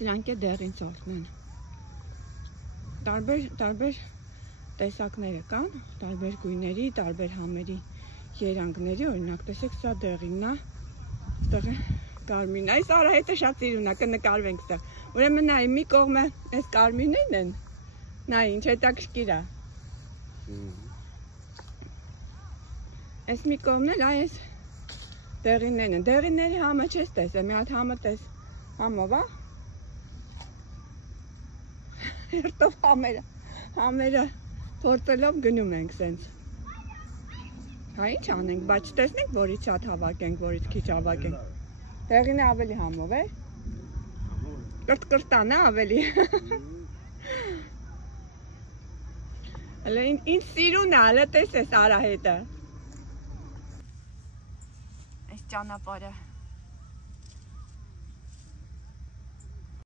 Սրանք է դեղին ծորքն են։ Տարբեր տեսակները կան, տարբեր գույների, տարբեր համերի երանգների, օրինակ, տեսեք, սա դեղինն է, այստեղ է կարմիրն, այս արահետը շատ սիրուն է, կնկարվենք ստեղ։ Ուրեմն նայ, մի կողմը այս կարմիրներն են, նայ, ինչ հետաքրքիր է։ Այս մի կողմն էլ այս դեղիններն են, դեղինների համը չես տեսել, մի հատ համը տես, համով է։ Հերտով համերը փորձելով գնում ենք սենց։ Հա ինչ անենք, բայց տեսնենք որից շատ հավաքենք, որից քիչ հավաքենք։ Դեղինը ավելի համով է։ Կրտկրտան է ավելի։ Հələ ինձ սիրուն է, հələ տեսես արահետը։ Այս ճանապարհը